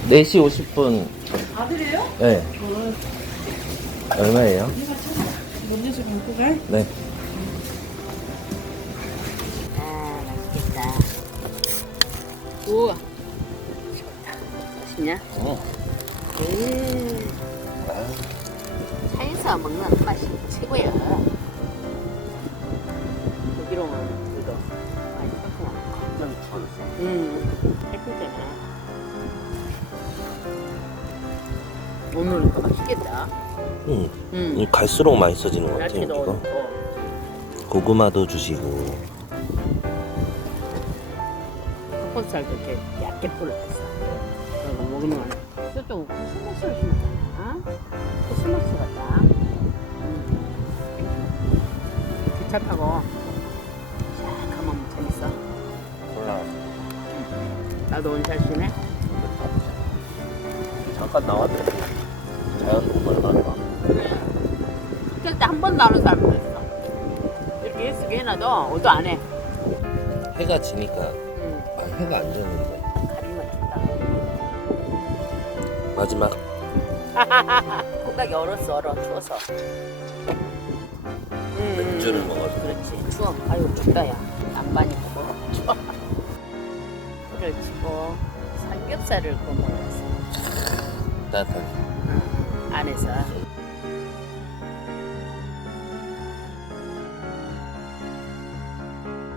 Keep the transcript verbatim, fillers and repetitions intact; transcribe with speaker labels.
Speaker 1: 네 시 오십 분.
Speaker 2: 아들이에요?
Speaker 1: 네. 얼마예요?
Speaker 2: 먼저 갖고 가.
Speaker 1: 네.
Speaker 3: 아, 맛있겠다. 우와. 맛있냐?
Speaker 1: 어.
Speaker 3: 음. 차에서 먹는 맛이 최고야. 여기로만 이거 많이 섞어.
Speaker 1: 좀 추워졌어.
Speaker 3: 음, 해프잖아. 오늘은 또 맛있겠다.
Speaker 1: 응.
Speaker 3: 음.
Speaker 1: 갈수록 맛있어지는 것 같아요,
Speaker 3: 야채도
Speaker 1: 이거.
Speaker 3: 넣고,
Speaker 1: 고구마도 주시고.
Speaker 3: 닭가슴살도 이렇게 얇게 뿌렸어. 그리고 먹으면 저쪽 코스모스를 심었잖아. 코스모스 같다. 음. 기차 타고 쫙 가면 재밌어.
Speaker 1: 올라.
Speaker 3: 나도 오늘 잘 쉬네.
Speaker 1: 잠깐 나왔대. 자연 녹음을 하다가.
Speaker 3: 그때 한 번도 안 온 사람도 있어. 이렇게 예쁘게 해놔도 오도 안 해.
Speaker 1: 해가 지니까.
Speaker 3: 응.
Speaker 1: 아, 해가 안 졌는데.
Speaker 3: 가리만 했다.
Speaker 1: 마지막.
Speaker 3: 콩깍이 얼었어, 얼어, 추워서. 음,
Speaker 1: 맥주를 먹어서.
Speaker 3: 그렇지. 추워. 아유, 춥다, 야. 양반이 먹어. 추워. 불을 치고 삼겹살을 구워 먹었어.
Speaker 1: 따뜻한.
Speaker 3: 응. 안에서.